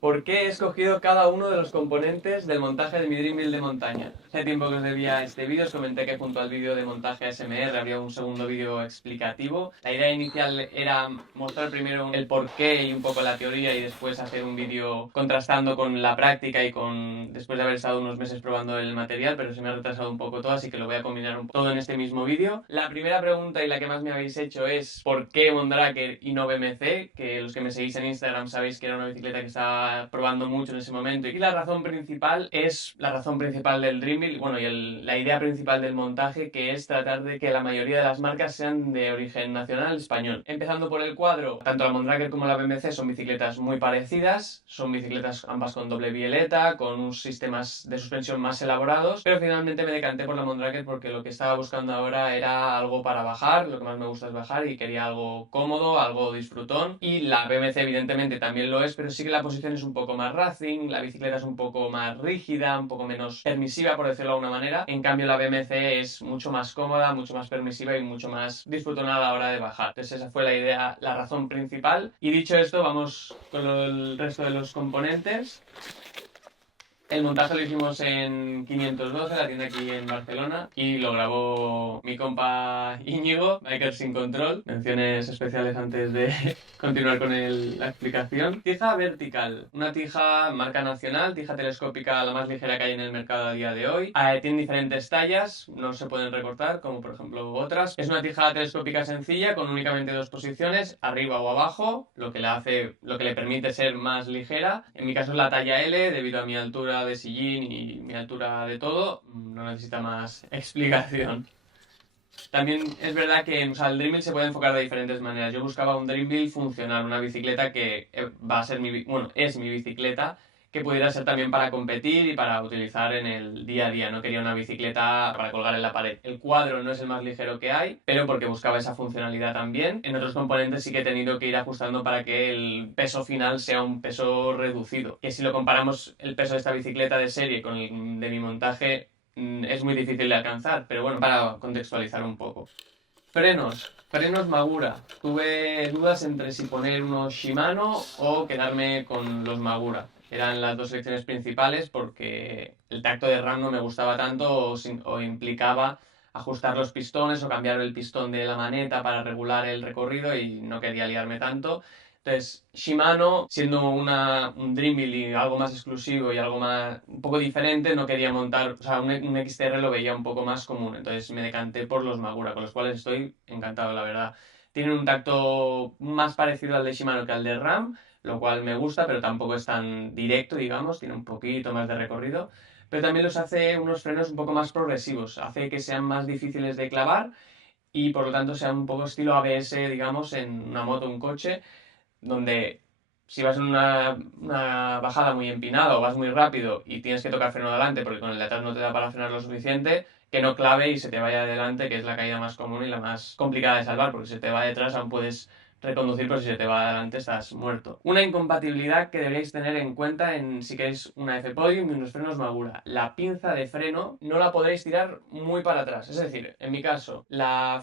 ¿Por qué he escogido cada uno de los componentes del montaje de mi Dream Build de montaña? Hace tiempo que os debía este vídeo, os comenté que junto al vídeo de montaje ASMR habría un segundo vídeo explicativo. La idea inicial era mostrar primero el porqué y un poco la teoría y después hacer un vídeo contrastando con la práctica y con después de haber estado unos meses probando el material, pero se me ha retrasado un poco todo, así que lo voy a combinar todo en este mismo vídeo. La primera pregunta y la que más me habéis hecho es ¿por qué Mondraker y no BMC? Que los que me seguís en Instagram sabéis que era una bicicleta que estaba probando mucho en ese momento. Y la razón principal es la razón principal del Dream Build, bueno, y la idea principal del montaje, que es tratar de que la mayoría de las marcas sean de origen nacional español. Empezando por el cuadro, tanto la Mondraker como la BMC son bicicletas muy parecidas, son bicicletas ambas con doble bieleta, con unos sistemas de suspensión más elaborados, pero finalmente me decanté por la Mondraker porque lo que estaba buscando ahora era algo para bajar, lo que más me gusta es bajar y quería algo cómodo, algo disfrutón, y la BMC evidentemente también lo es, pero sí que la posición es un poco más racing, la bicicleta es un poco más rígida, un poco menos permisiva, por decirlo de alguna manera. En cambio, la BMC es mucho más cómoda, mucho más permisiva y mucho más disfrutona a la hora de bajar. Entonces esa fue la idea, la razón principal. Y dicho esto, vamos con el resto de los componentes. El montaje lo hicimos en 512, la tienda aquí en Barcelona, y lo grabó mi compa Íñigo, Biker Sin Control. Menciones especiales antes de continuar con la explicación. Tija vertical, una tija marca nacional, tija telescópica la más ligera que hay en el mercado a día de hoy. Tiene diferentes tallas, no se pueden recortar, como por ejemplo otras. Es una tija telescópica sencilla con únicamente dos posiciones, arriba o abajo, lo que le permite ser más ligera. En mi caso es la talla L, debido a mi altura de sillín y mi altura de todo, no necesita más explicación. También es verdad que el Dream Build se puede enfocar de diferentes maneras. Yo buscaba un Dream Build funcional, una bicicleta que va a ser es mi bicicleta, que pudiera ser también para competir y para utilizar en el día a día. No quería una bicicleta para colgar en la pared. El cuadro no es el más ligero que hay, pero porque buscaba esa funcionalidad también. En otros componentes sí que he tenido que ir ajustando para que el peso final sea un peso reducido. Que si lo comparamos el peso de esta bicicleta de serie con el de mi montaje, es muy difícil de alcanzar, pero bueno, para contextualizar un poco. Frenos Magura. Tuve dudas entre si poner unos Shimano o quedarme con los Magura. Eran las dos selecciones principales porque el tacto de RAM no me gustaba tanto o implicaba ajustar los pistones o cambiar el pistón de la maneta para regular el recorrido y no quería liarme tanto. Entonces, Shimano, siendo un Dreamville y algo más exclusivo y algo más, un poco diferente, no quería montar, o sea, un XTR lo veía un poco más común, entonces me decanté por los Magura, con los cuales estoy encantado, la verdad. Tienen un tacto más parecido al de Shimano que al de RAM, lo cual me gusta, pero tampoco es tan directo, digamos, tiene un poquito más de recorrido, pero también los hace unos frenos un poco más progresivos, hace que sean más difíciles de clavar y por lo tanto sean un poco estilo ABS, digamos, en una moto o un coche donde si vas en una bajada muy empinada o vas muy rápido y tienes que tocar freno adelante porque con el de atrás no te da para frenar lo suficiente, que no clave y se te vaya adelante, que es la caída más común y la más complicada de salvar, porque si se te va detrás aún puedes reconducir, pero si se te va adelante estás muerto. Una incompatibilidad que deberéis tener en cuenta si queréis una F-Podium y unos frenos Magura. La pinza de freno no la podréis tirar muy para atrás. Es decir, en mi caso, la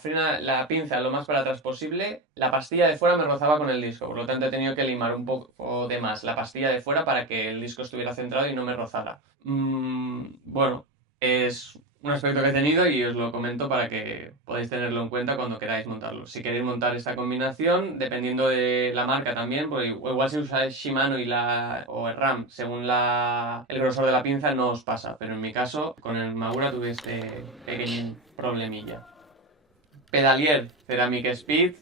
pinza lo más para atrás posible, la pastilla de fuera me rozaba con el disco, por lo tanto he tenido que limar un poco de más la pastilla de fuera para que el disco estuviera centrado y no me rozara. Bueno, es un aspecto que he tenido y os lo comento para que podáis tenerlo en cuenta cuando queráis montarlo. Si queréis montar esta combinación, dependiendo de la marca también, porque igual si usáis Shimano o el RAM, según el grosor de la pinza, no os pasa. Pero en mi caso, con el Magura tuve este pequeño problemilla. Pedalier, Ceramic Speed.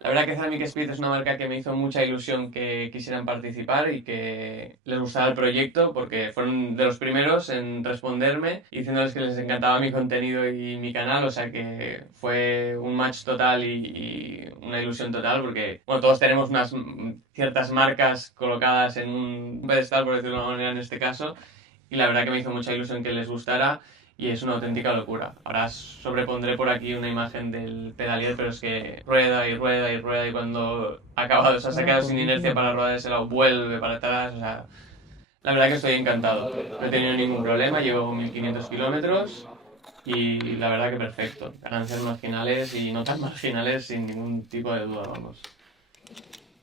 La verdad que Ceramic Speed es una marca que me hizo mucha ilusión que quisieran participar y que les gustara el proyecto porque fueron de los primeros en responderme diciéndoles que les encantaba mi contenido y mi canal, o sea que fue un match total y una ilusión total porque, bueno, todos tenemos unas ciertas marcas colocadas en un pedestal, por decirlo de una manera en este caso, y la verdad que me hizo mucha ilusión que les gustara y es una auténtica locura. Ahora sobrepondré por aquí una imagen del pedalier, pero es que rueda y rueda y rueda y cuando ha acabado, se ha quedado sin inercia para rodar ese lado, vuelve para atrás, o sea, la verdad que estoy encantado. No he tenido ningún problema, llevo 1500 kilómetros y la verdad que perfecto. Ganancias marginales y no tan marginales sin ningún tipo de duda, vamos.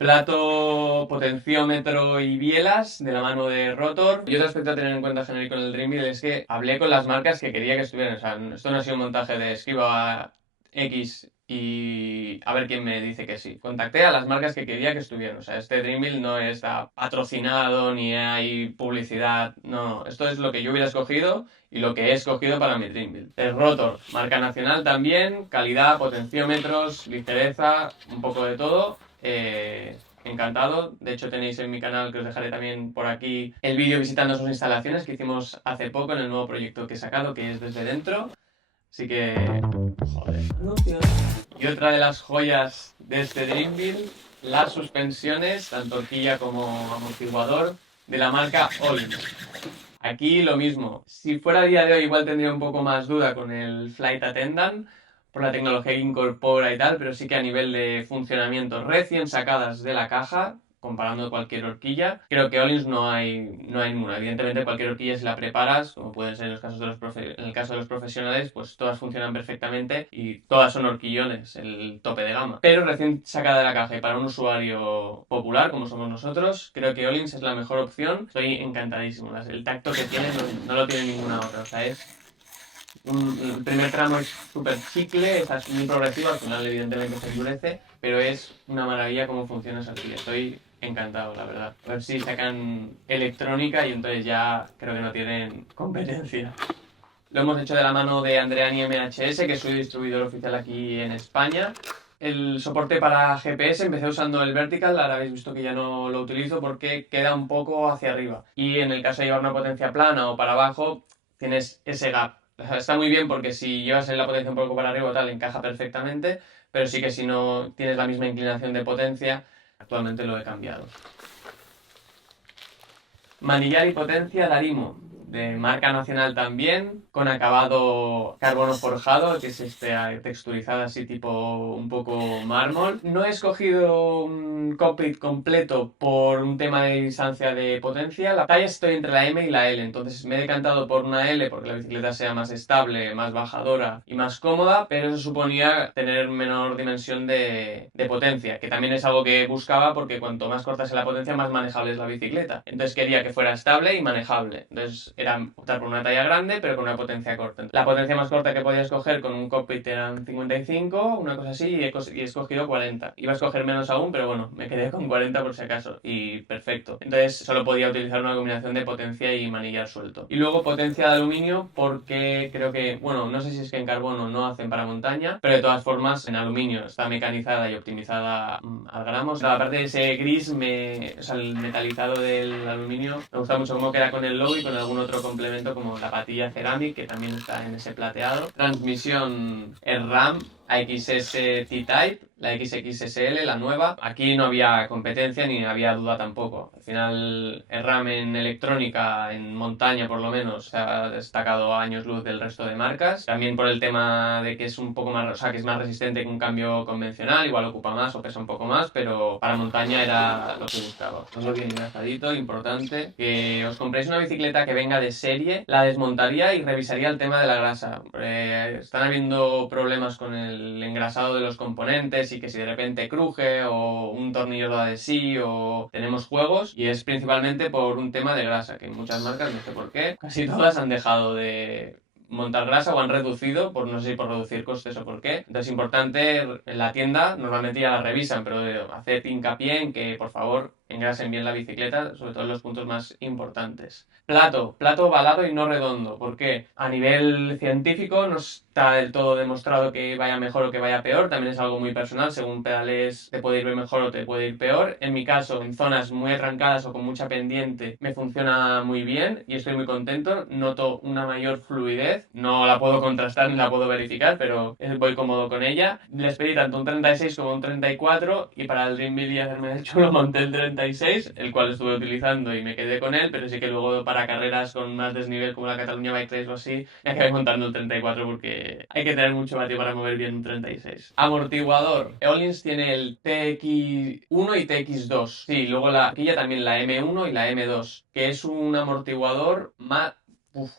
Plato, potenciómetro y bielas de la mano de Rotor. Y otro aspecto a tener en cuenta genérico en el Dreamville es que hablé con las marcas que quería que estuvieran. O sea, esto no ha sido un montaje de escribo a X y a ver quién me dice que sí. Contacté a las marcas que quería que estuvieran. O sea, este Dreamville no está patrocinado ni hay publicidad. No, esto es lo que yo hubiera escogido y lo que he escogido para mi Dreamville. El Rotor, marca nacional también, calidad, potenciómetros, ligereza, un poco de todo. Encantado. De hecho, tenéis en mi canal, que os dejaré también por aquí, el vídeo visitando sus instalaciones que hicimos hace poco en el nuevo proyecto que he sacado, que es desde dentro. Así que... Joder. Y otra de las joyas de este Dreamville, las suspensiones, tanto horquilla como amortiguador, de la marca Olin. Aquí lo mismo. Si fuera a día de hoy igual tendría un poco más duda con el Flight Attendant, por la tecnología que incorpora y tal, pero sí que a nivel de funcionamiento recién sacadas de la caja, comparando cualquier horquilla, creo que Olins no hay ninguna. Evidentemente cualquier horquilla si la preparas, como pueden ser en, en el caso de los profesionales, pues todas funcionan perfectamente y todas son horquillones, el tope de gama. Pero recién sacada de la caja y para un usuario popular como somos nosotros, creo que Olins es la mejor opción. Estoy encantadísimo. El tacto que tiene no lo tiene ninguna otra. O sea, el primer tramo es súper chicle, es muy progresivo, al final evidentemente se endurece, pero es una maravilla cómo funciona esa horquilla. Estoy encantado, la verdad. A ver si sacan electrónica y entonces ya creo que no tienen competencia. Lo hemos hecho de la mano de Andreani MHS, que soy distribuidor oficial aquí en España. El soporte para GPS empecé usando el vertical, ahora habéis visto que ya no lo utilizo porque queda un poco hacia arriba. Y en el caso de llevar una potencia plana o para abajo, tienes ese gap. O sea, está muy bien porque si llevas la potencia un poco para arriba o tal, encaja perfectamente, pero sí que si no tienes la misma inclinación de potencia, actualmente lo he cambiado. Manillar y potencia Darimo, de marca nacional también, con acabado carbono forjado, que es texturizado así tipo un poco mármol. No he escogido un cockpit completo por un tema de distancia de potencia. La talla estoy entre la M y la L, entonces me he decantado por una L porque la bicicleta sea más estable, más bajadora y más cómoda, pero eso suponía tener menor dimensión de potencia, que también es algo que buscaba porque cuanto más corta sea la potencia, más manejable es la bicicleta. Entonces quería que fuera estable y manejable. Entonces era optar por una talla grande, pero con una potencia corta. La potencia más corta que podía escoger con un cockpit eran 55, una cosa así, y he escogido 40. Iba a escoger menos aún, pero bueno, me quedé con 40 por si acaso, y perfecto. Entonces solo podía utilizar una combinación de potencia y manillar suelto. Y luego potencia de aluminio, porque creo que, bueno, no sé si es que en carbono no hacen para montaña, pero de todas formas en aluminio está mecanizada y optimizada al gramo. O sea, aparte de ese gris, o sea, el metalizado del aluminio, me gusta mucho cómo queda con el logo y con algún otro complemento como la patilla Ceramic, que también está en ese plateado. Transmisión RAM AXS T-Type, la XXSL, la nueva. Aquí no había competencia ni había duda tampoco. Al final, el RAM en electrónica, en montaña por lo menos, se ha destacado a años luz del resto de marcas. También por el tema de que es un poco más, o sea, que es más resistente que un cambio convencional, igual ocupa más o pesa un poco más, pero para montaña era lo que buscaba. Os lo bien engrasadito, importante. Que os compréis una bicicleta que venga de serie, la desmontaría y revisaría el tema de la grasa. Están habiendo problemas con el engrasado de los componentes y que si de repente cruje o un tornillo lo da de sí o tenemos juegos, y es principalmente por un tema de grasa, que muchas marcas, no sé por qué, casi todas han dejado de montar grasa o han reducido, por no sé si por reducir costes o por qué. Entonces es importante, en la tienda normalmente ya la revisan, pero hacer hincapié en que por favor engrasen bien la bicicleta, sobre todo en los puntos más importantes. Plato ovalado y no redondo. ¿Por qué? A nivel científico no está del todo demostrado que vaya mejor o que vaya peor, también es algo muy personal, según pedales te puede ir mejor o te puede ir peor. En mi caso, en zonas muy arrancadas o con mucha pendiente, me funciona muy bien y estoy muy contento, noto una mayor fluidez, no la puedo contrastar ni la puedo verificar, pero voy cómodo con ella. Les pedí tanto un 36 como un 34 y para el Dreamville y hacerme el chulo monté el 36, el cual estuve utilizando y me quedé con él, pero sí que luego para carreras con más desnivel como la Cataluña Bike Race o así, me acabé montando el 34 porque hay que tener mucho vatio para mover bien un 36. Amortiguador. Eolins tiene el TX1 y TX2. Sí, luego la quilla también la M1 y la M2, que es un amortiguador más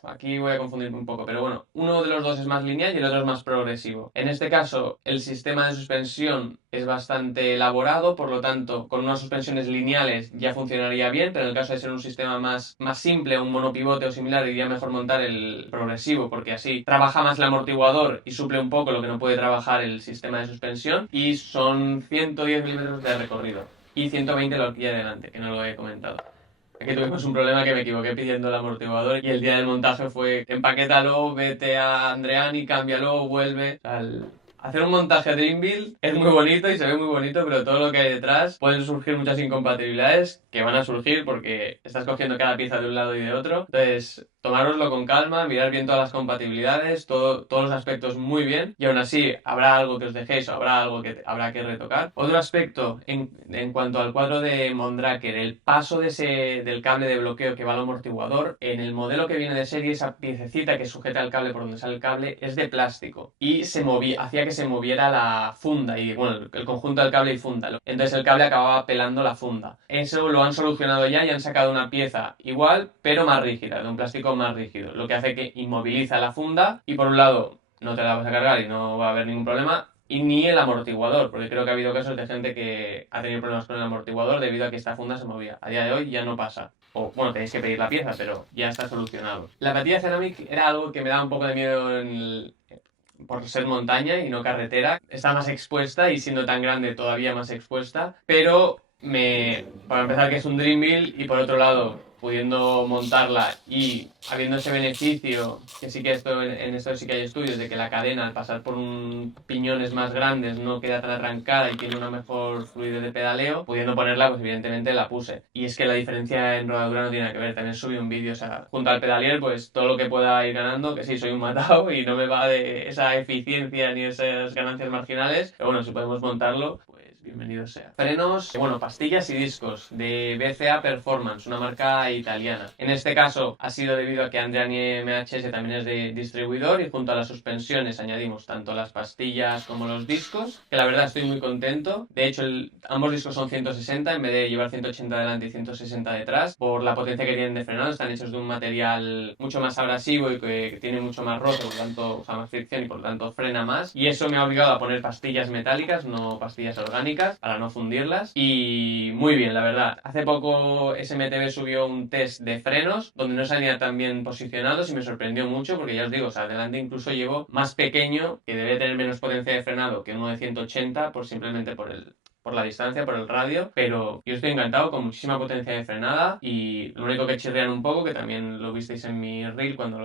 Aquí voy a confundirme un poco, pero bueno, uno de los dos es más lineal y el otro es más progresivo. En este caso, el sistema de suspensión es bastante elaborado, por lo tanto, con unas suspensiones lineales ya funcionaría bien, pero en el caso de ser un sistema más simple, un monopivote o similar, iría mejor montar el progresivo, porque así trabaja más el amortiguador y suple un poco lo que no puede trabajar el sistema de suspensión, y son 110 milímetros de recorrido y 120 la horquilla de delante, que no lo he comentado. Aquí tuvimos un problema que me equivoqué pidiendo el amortiguador y el día del montaje fue empaquétalo, vete a Andreani, cámbialo, vuelve. Hacer un montaje Dreamville es muy bonito y se ve muy bonito, pero todo lo que hay detrás pueden surgir muchas incompatibilidades que van a surgir porque estás cogiendo cada pieza de un lado y de otro. Entonces, tomároslo con calma, mirar bien todas las compatibilidades, todos los aspectos muy bien, y aún así habrá algo que os dejéis o habrá algo que habrá que retocar. Otro aspecto en cuanto al cuadro de Mondraker, el paso del cable de bloqueo que va al amortiguador, en el modelo que viene de serie, esa piececita que sujeta el cable por donde sale el cable es de plástico y hacía que se moviera la funda y bueno, el conjunto del cable y funda. Entonces el cable acababa pelando la funda. Eso lo han solucionado ya y han sacado una pieza igual, pero más rígida, de un plástico más rígido, lo que hace que inmoviliza la funda y por un lado no te la vas a cargar y no va a haber ningún problema, y ni el amortiguador, porque creo que ha habido casos de gente que ha tenido problemas con el amortiguador debido a que esta funda se movía. A día de hoy ya no pasa. O bueno, tenéis que pedir la pieza, pero ya está solucionado. La patilla Ceramic era algo que me daba un poco de miedo por ser montaña y no carretera. Está más expuesta y siendo tan grande todavía más expuesta, pero para empezar que es un Dreamville y por otro lado pudiendo montarla y habiendo ese beneficio, que sí que en esto sí que hay estudios, de que la cadena al pasar por piñones más grandes no queda tan arrancada y tiene una mejor fluidez de pedaleo, pudiendo ponerla, pues evidentemente la puse. Y es que la diferencia en rodadura no tiene nada que ver, también subí un vídeo, o sea, junto al pedalier, pues todo lo que pueda ir ganando, que sí, soy un matado y no me va de esa eficiencia ni esas ganancias marginales, pero bueno, si podemos montarlo, pues bienvenido sea. Frenos, bueno, pastillas y discos de BCA Performance, una marca italiana. En este caso ha sido debido a que Andreani MHS también es de distribuidor y junto a las suspensiones añadimos tanto las pastillas como los discos, que la verdad estoy muy contento. De hecho, ambos discos son 160 en vez de llevar 180 delante y 160 detrás, por la potencia que tienen de frenado. Están hechos de un material mucho más abrasivo y que tiene mucho más roce, por lo tanto, o sea, más fricción y por lo tanto frena más. Y eso me ha obligado a poner pastillas metálicas, no pastillas orgánicas, para no fundirlas, y muy bien, la verdad. Hace poco SMTB subió un test de frenos donde no salía tan bien posicionados y me sorprendió mucho porque ya os digo, o sea, adelante incluso llevo más pequeño, que debe tener menos potencia de frenado que uno de 180 simplemente por la distancia, por el radio, pero yo estoy encantado, con muchísima potencia de frenada, y lo único que chirrían un poco, que también lo visteis en mi reel cuando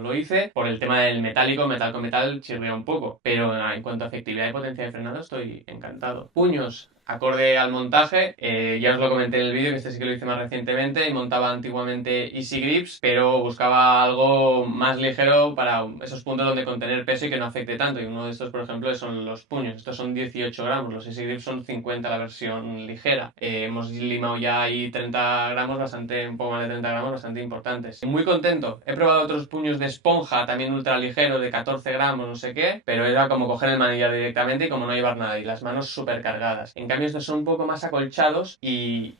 lo hice, por el tema del metálico, metal con metal chirría un poco, pero en cuanto a efectividad y potencia de frenado estoy encantado. Puños, acorde al montaje, ya os lo comenté en el vídeo, que este sí que lo hice más recientemente y montaba antiguamente Easy Grips, pero buscaba algo más ligero para esos puntos donde contener peso y que no afecte tanto, y uno de estos, por ejemplo, son los puños. Estos son 18 gramos, los Easy Grips son 50, la versión ligera. Hemos limado ya ahí 30 gramos, un poco más de 30 gramos, bastante importantes. Muy contento. He probado otros puños de esponja, también ultra ligero, de 14 gramos, no sé qué, pero era como coger el manillar directamente y como no llevar nada, y las manos súper cargadas. En cambio, estos son un poco más acolchados y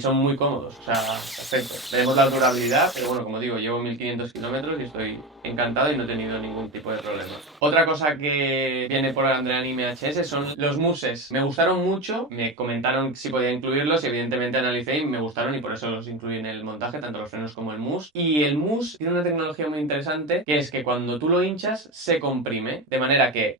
son muy cómodos, o sea, perfecto. Veremos la durabilidad, pero bueno, como digo, llevo 1500 kilómetros y estoy encantado y no he tenido ningún tipo de problema. Otra cosa que viene por Andreani MHS son los muses. Me gustaron mucho, me comentaron si podía incluirlos y evidentemente analicé y me gustaron y por eso los incluí en el montaje, tanto los frenos como el mus. Y el mus tiene una tecnología muy interesante, que es que cuando tú lo hinchas se comprime, de manera que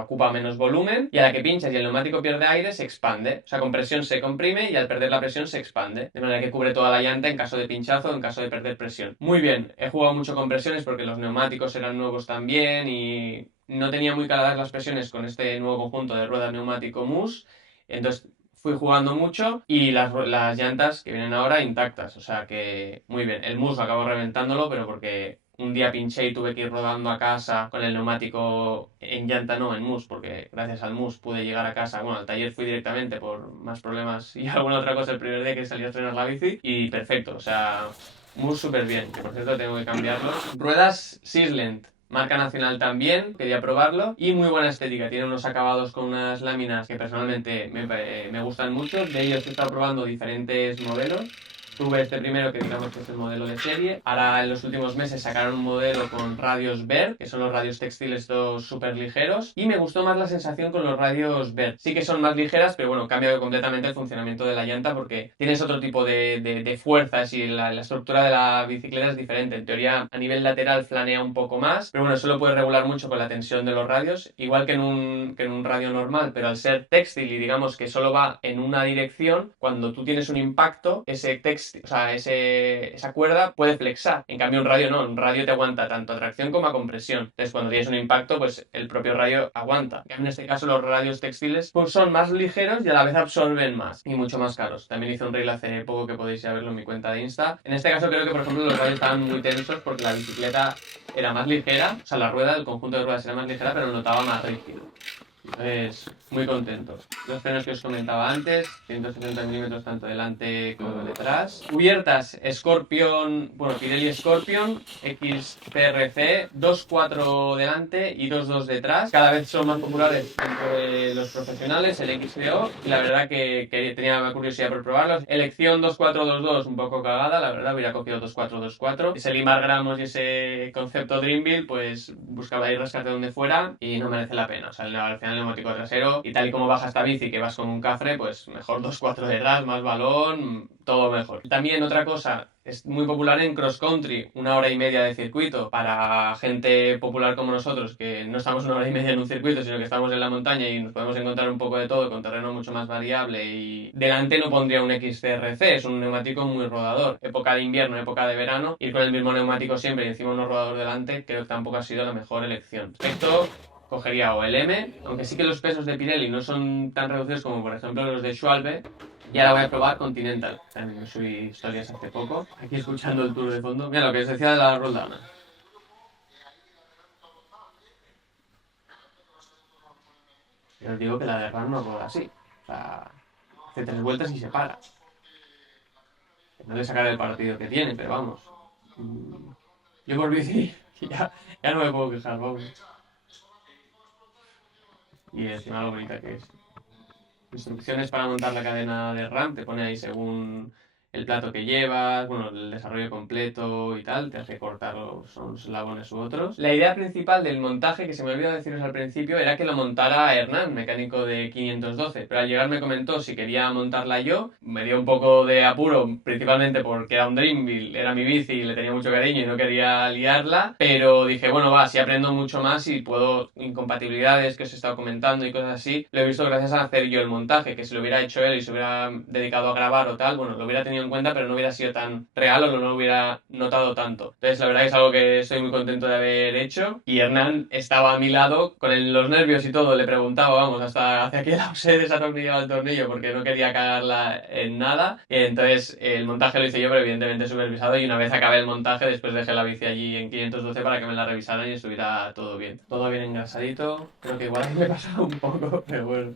ocupa menos volumen, y a la que pinchas y el neumático pierde aire se expande. O sea, con presión se comprime y al perder la presión se expande, de manera que cubre toda la llanta en caso de pinchazo o en caso de perder presión. Muy bien, he jugado mucho con presiones porque los neumáticos eran nuevos también y no tenía muy caladas las presiones con este nuevo conjunto de ruedas neumático mus, entonces fui jugando mucho y las llantas que vienen ahora intactas, o sea que muy bien. El mus acabo reventándolo, pero porque un día pinché y tuve que ir rodando a casa con el neumático en llanta, no en mus, porque gracias al mus pude llegar a casa. Bueno, al taller fui directamente por más problemas y alguna otra cosa el primer día que salí a estrenar la bici y perfecto, o sea, mus súper bien, que por cierto tengo que cambiarlo. Ruedas Sislent, marca nacional también, quería probarlo, y muy buena estética, tiene unos acabados con unas láminas que personalmente me gustan mucho. De ellos he estado probando diferentes modelos Tuve este primero que digamos que es el modelo de serie. Ahora en los últimos meses sacaron un modelo con radios BERT, que son los radios textiles estos súper ligeros. Y me gustó más la sensación con los radios BERT. Sí que son más ligeras, pero bueno, cambia completamente el funcionamiento de la llanta porque tienes otro tipo de fuerzas y la estructura de la bicicleta es diferente. En teoría, a nivel lateral flanea un poco más, pero bueno, eso lo puedes regular mucho con la tensión de los radios, igual que en un radio normal, pero al ser textil y digamos que solo va en una dirección, cuando tú tienes un impacto, ese textil, o sea, esa cuerda puede flexar. En cambio, un radio no, un radio te aguanta tanto a tracción como a compresión. Entonces, cuando tienes un impacto, pues el propio radio aguanta. En este caso, los radios textiles pues, son más ligeros y a la vez absorben más y mucho más caros. También hice un reel hace poco que podéis ya verlo en mi cuenta de Insta. En este caso, creo que, por ejemplo, los radios estaban muy tensos porque la bicicleta era más ligera, o sea, la rueda, el conjunto de ruedas era más ligera, pero lo notaba más rígido. Entonces, muy contento. Los frenos que os comentaba antes, 170 milímetros tanto delante como detrás. Cubiertas Scorpion, bueno, Pirelli Scorpion, XPRC, 2.4 delante y 2.2 detrás. Cada vez son más populares entre los profesionales, el XPO, y la verdad que tenía curiosidad por probarlos. Elección 2.4-2.2, un poco cagada, la verdad, hubiera cogido 2.4-2.4. Ese limar gramos y ese concepto Dreamville, pues buscaba ahí rescate donde fuera y no merece la pena. O sea, al final el neumático trasero y tal y como baja esta bici que vas con un cafre, pues mejor 2.4 detrás, más balón, todo mejor. También otra cosa, es muy popular en cross country, 1 hora y media de circuito. Para gente popular como nosotros, que no estamos 1 hora y media en un circuito, sino que estamos en la montaña y nos podemos encontrar un poco de todo con terreno mucho más variable. Y delante no pondría un XCRC, es un neumático muy rodador. Época de invierno, época de verano, ir con el mismo neumático siempre y encima unos rodador delante, creo que tampoco ha sido la mejor elección. Esto cogería o el M, aunque sí que los pesos de Pirelli no son tan reducidos como por ejemplo los de Schwalbe. Y ahora voy a probar Continental. También me subí historias hace poco. Aquí escuchando el tour de fondo. Mira lo que os decía de la roldana. Yo os digo que la de RAM no roda así. O sea, hace 3 vueltas y se para. No le sacaré el partido que tiene, pero vamos. Yo por bici ya no me puedo quejar, vamos. Y encima lo bonita que es. Instrucciones para montar la cadena de RAM, te pone ahí según el plato que llevas, bueno, el desarrollo completo y tal, te hace cortar los eslabones u otros. La idea principal del montaje, que se me olvidó deciros al principio, era que lo montara Hernán, mecánico de 512, pero al llegar me comentó si quería montarla yo, me dio un poco de apuro, principalmente porque era un Dreamville, era mi bici y le tenía mucho cariño y no quería liarla, pero dije, bueno, va, si aprendo mucho más y puedo, incompatibilidades que os he estado comentando y cosas así, lo he visto gracias a hacer yo el montaje, que si lo hubiera hecho él y se hubiera dedicado a grabar o tal, bueno, lo hubiera tenido en cuenta, pero no hubiera sido tan real o no lo hubiera notado tanto. Entonces, la verdad que es algo que estoy muy contento de haber hecho. Y Hernán estaba a mi lado, con los nervios y todo, le preguntaba, vamos, hasta hacia qué lado se desatornillaba el tornillo, porque no quería cagarla en nada. Y entonces, el montaje lo hice yo, pero evidentemente supervisado. Y una vez acabé el montaje, después dejé la bici allí en 512 para que me la revisaran y estuviera todo bien. Todo bien engrasadito. Creo que igual me he pasado un poco, pero bueno.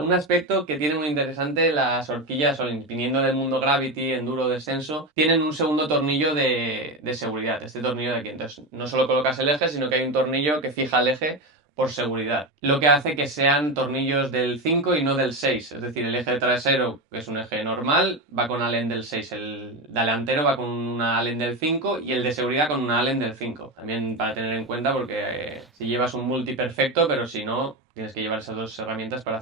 Un aspecto que tiene muy interesante, las horquillas Olins, viniendo del mundo Gravity, enduro, descenso, tienen un segundo tornillo de seguridad, este tornillo de aquí. Entonces, no solo colocas el eje, sino que hay un tornillo que fija el eje por seguridad. Lo que hace que sean tornillos del 5 y no del 6. Es decir, el eje trasero, que es un eje normal, va con Allen del 6. El delantero va con una Allen del 5 y el de seguridad con una Allen del 5. También para tener en cuenta porque si llevas un multi perfecto, pero si no, tienes que llevar esas dos herramientas para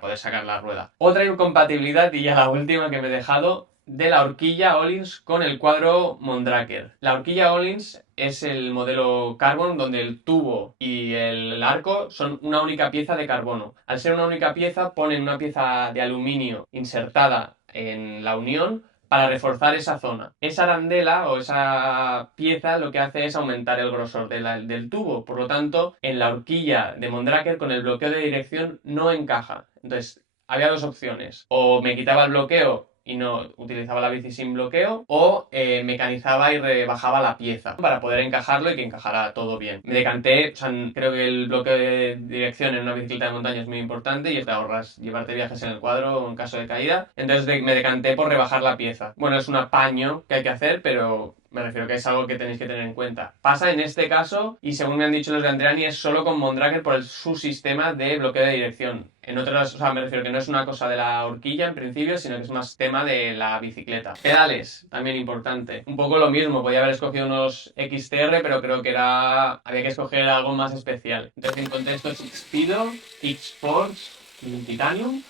poder sacar la rueda. Otra incompatibilidad, y ya la última que me he dejado, de la horquilla Öhlins con el cuadro Mondraker. La horquilla Öhlins es el modelo Carbon donde el tubo y el arco son una única pieza de carbono. Al ser una única pieza, ponen una pieza de aluminio insertada en la unión para reforzar esa zona. Esa arandela o esa pieza lo que hace es aumentar el grosor del tubo. Por lo tanto, en la horquilla de Mondraker con el bloqueo de dirección no encaja. Entonces, había dos opciones. O me quitaba el bloqueo y no utilizaba la bici sin bloqueo, o mecanizaba y rebajaba la pieza para poder encajarlo y que encajara todo bien. Me decanté, o sea, creo que el bloqueo de dirección en una bicicleta de montaña es muy importante y te ahorras llevarte viajes en el cuadro en caso de caída. Entonces me decanté por rebajar la pieza. Bueno, es un apaño que hay que hacer, pero Me refiero que es algo que tenéis que tener en cuenta. Pasa en este caso, y según me han dicho los de Andreani, es solo con Mondraker por su sistema de bloqueo de dirección. En otras, o sea, me refiero que no es una cosa de la horquilla en principio, sino que es más tema de la bicicleta. Pedales, también importante. Un poco lo mismo, podía haber escogido unos XTR, pero creo que había que escoger algo más especial. Entonces encontré estos Xpedo, X-Force y Titanium.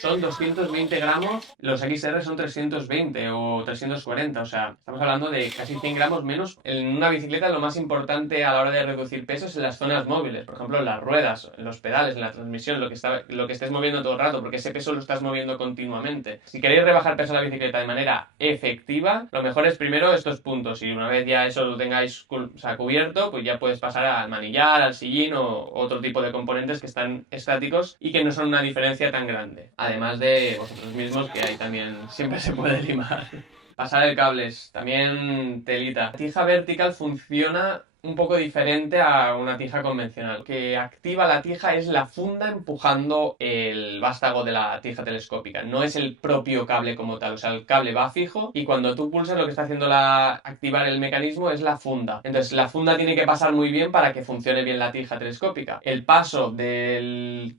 Son 220 gramos, los XR son 320 o 340, o sea, estamos hablando de casi 100 gramos menos. En una bicicleta lo más importante a la hora de reducir peso es en las zonas móviles, por ejemplo, en las ruedas, en los pedales, en la transmisión, lo que estés moviendo todo el rato, porque ese peso lo estás moviendo continuamente. Si queréis rebajar peso a la bicicleta de manera efectiva, lo mejor es primero estos puntos, y una vez ya eso lo tengáis cubierto, pues ya puedes pasar al manillar, al sillín o otro tipo de componentes que están estáticos y que no son una diferencia tan grande. Además de vosotros mismos, que ahí también siempre se puede limar. Pasar el cables, también telita. La tija vertical funciona un poco diferente a una tija convencional. Lo que activa la tija es la funda empujando el vástago de la tija telescópica. No es el propio cable como tal. O sea, el cable va fijo y cuando tú pulsas lo que está haciendo activar el mecanismo es la funda. Entonces la funda tiene que pasar muy bien para que funcione bien la tija telescópica. El paso del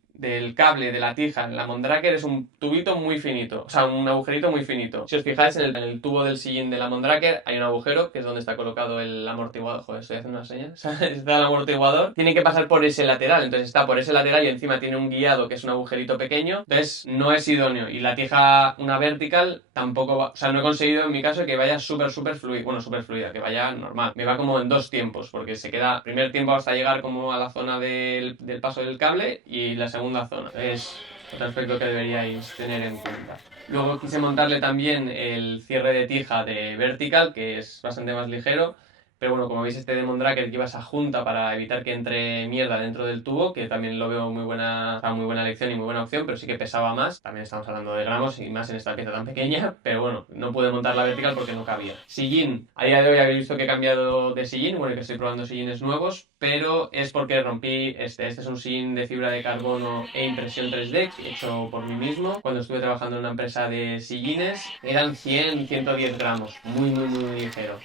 cable de la tija en la Mondraker es un tubito muy finito, o sea, un agujerito muy finito. Si os fijáis en el tubo del sillín de la Mondraker hay un agujero que es donde está colocado el amortiguador. Joder, estoy haciendo una señal. Está el amortiguador. Tiene que pasar por ese lateral, entonces está por ese lateral y encima tiene un guiado que es un agujerito pequeño, entonces no es idóneo. Y la tija, una vertical, tampoco va, o sea, no he conseguido en mi caso que vaya súper fluida, bueno, súper fluida, que vaya normal. Me va como en dos tiempos, porque se queda primer tiempo hasta llegar como a la zona del paso del cable y la segunda zona. Es otro aspecto que deberíais tener en cuenta. Luego quise montarle también el cierre de tija de vertical, que es bastante más ligero. Pero bueno, como veis, este de Mondraker lleva esa junta para evitar que entre mierda dentro del tubo, que también lo veo muy buena elección y muy buena opción, pero sí que pesaba más. También estamos hablando de gramos y más en esta pieza tan pequeña, pero bueno, no pude montar la vertical porque no cabía. Sillín, a día de hoy habéis visto que he cambiado de sillín, bueno, que estoy probando sillines nuevos, pero es porque rompí este es un sillín de fibra de carbono e impresión 3D, hecho por mí mismo. Cuando estuve trabajando en una empresa de sillines, eran 110 gramos, muy ligero.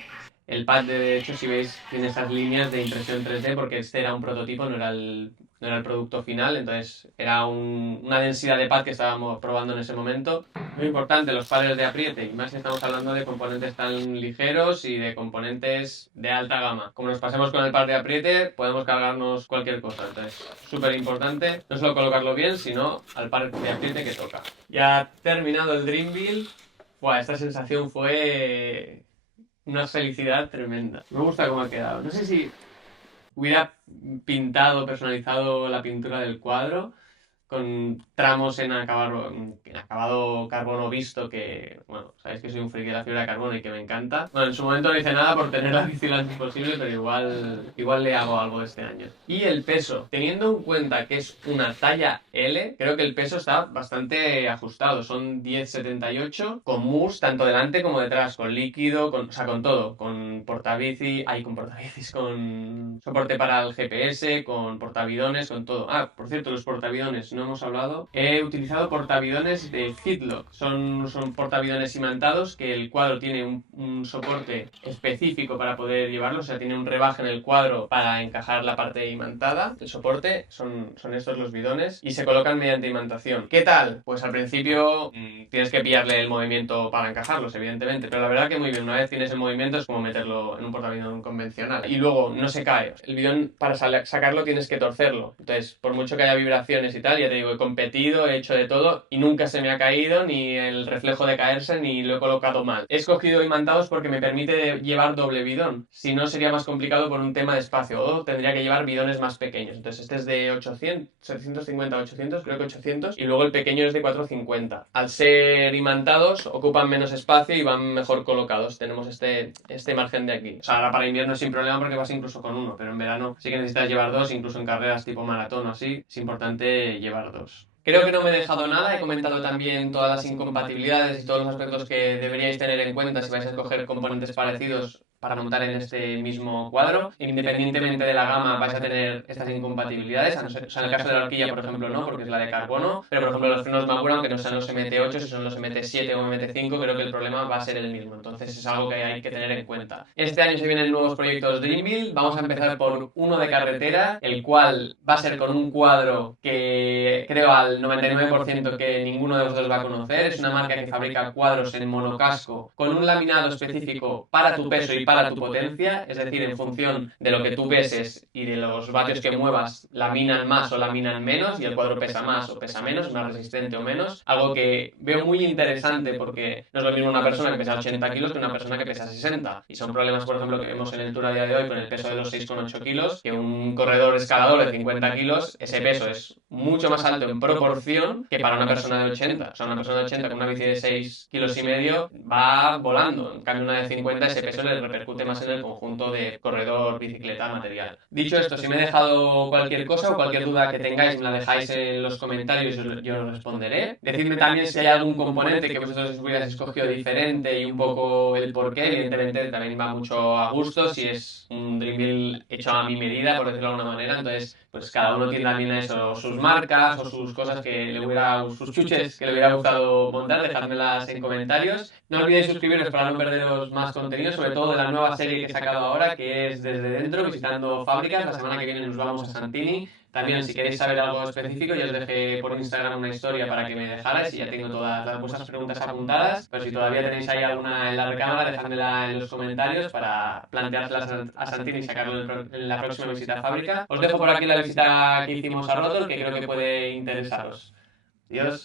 El pad, de hecho, si veis, tiene esas líneas de impresión 3D porque este era un prototipo, no era el producto final, entonces era una densidad de pad que estábamos probando en ese momento. Muy importante, los pares de apriete, y más si estamos hablando de componentes tan ligeros y de componentes de alta gama. Como nos pasemos con el par de apriete, podemos cargarnos cualquier cosa, entonces súper importante no solo colocarlo bien, sino al par de apriete que toca. Ya terminado el Dream Build, esta sensación fue una felicidad tremenda. Me gusta cómo ha quedado. No sé si hubiera pintado, personalizado la pintura del cuadro con tramos en acabado carbono visto, que, bueno, sabéis que soy un friki de la fibra de carbono y que me encanta. Bueno, en su momento no hice nada por tener la bici lo antes posible, pero igual le hago algo este año. Y el peso, teniendo en cuenta que es una talla L, creo que el peso está bastante ajustado. Son 10,78 con mousse tanto delante como detrás, con líquido, o sea, con todo, con portabicis, con soporte para el GPS, con portabidones, con todo. Ah, por cierto, los portabidones no hemos hablado. He utilizado portabidones de Fitlock. Son portabidones imantados que el cuadro tiene un soporte específico para poder llevarlo. O sea, tiene un rebaje en el cuadro para encajar la parte imantada. El soporte son estos los bidones y se colocan mediante imantación. ¿Qué tal? Pues al principio tienes que pillarle el movimiento para encajarlos, evidentemente. Pero la verdad que muy bien. Una vez tienes el movimiento es como meterlo en un portabidón convencional. Y luego no se cae. El bidón para sacarlo tienes que torcerlo. Entonces, por mucho que haya vibraciones y tal, ya te digo, he competido, he hecho de todo y nunca se me ha caído ni el reflejo de caerse ni lo he colocado mal. He escogido imantados porque me permite llevar doble bidón. Si no, sería más complicado por un tema de espacio o tendría que llevar bidones más pequeños. Entonces, este es de 750 a 800, creo que 800, y luego el pequeño es de 450. Al ser imantados, ocupan menos espacio y van mejor colocados. Tenemos este margen de aquí. O sea, ahora para invierno es sin problema porque vas incluso con uno, pero en verano sí que necesitas llevar dos, incluso en carreras tipo maratón o así, es importante llevar dos. Creo que no me he dejado nada, he comentado también todas las incompatibilidades y todos los aspectos que deberíais tener en cuenta si vais a escoger componentes parecidos para montar en este mismo cuadro. Independientemente de la gama vais a tener estas incompatibilidades, o sea, en el caso de la horquilla, por ejemplo, no, porque es la de carbono, pero por ejemplo los frenos Magura, aunque no sean los MT8, si son los MT7 o MT5, creo que el problema va a ser el mismo, entonces es algo que hay que tener en cuenta. Este año se vienen nuevos proyectos Dreamville, vamos a empezar por uno de carretera, el cual va a ser con un cuadro que creo al 99% que ninguno de vosotros va a conocer. Es una marca que fabrica cuadros en monocasco con un laminado específico para tu peso y para tu potencia, es decir, en función de lo que tú peses y de los vatios que muevas, laminan más o laminan menos, y el cuadro pesa más o pesa menos, más resistente o menos. Algo que veo muy interesante porque no es lo mismo una persona que pesa 80 kilos que una persona que pesa 60. Y son problemas, por ejemplo, que vemos en el Tour a día de hoy con el peso de los 6,8 kilos, que un corredor escalador de 50 kilos, ese peso es mucho más alto en proporción que para una persona de 80. O sea, una persona de 80 con una bici de 6 kilos y medio va volando. En cambio, una de 50, ese peso le repercute más en el conjunto de corredor, bicicleta, material. Dicho esto, si me he dejado cualquier cosa o cualquier duda que tengáis, me la dejáis en los comentarios y yo os responderé. Decidme también si hay algún componente que vosotros hubierais escogido diferente y un poco el porqué. Evidentemente también va mucho a gusto, si es un Dreamville hecho a mi medida, por decirlo de alguna manera. Entonces, pues cada uno tiene también eso, sus marcas o sus cosas que le hubiera, sus chuches que le hubiera gustado montar, dejádmelas en comentarios. No olvidéis suscribiros para no perderos más contenido, sobre todo de la nueva serie que he sacado ahora, que es Desde Dentro, visitando fábricas. La semana que viene nos vamos a Santini. También, si queréis saber algo específico, yo os dejé por Instagram una historia para que me dejarais y ya tengo todas vuestras preguntas apuntadas. Pero si todavía tenéis ahí alguna en la recámara, dejádmela en los comentarios para planteárselas a Santini y sacarlo en la próxima visita a fábrica. Os dejo por aquí la visita que hicimos a Rotor, que creo que puede interesaros. Adiós.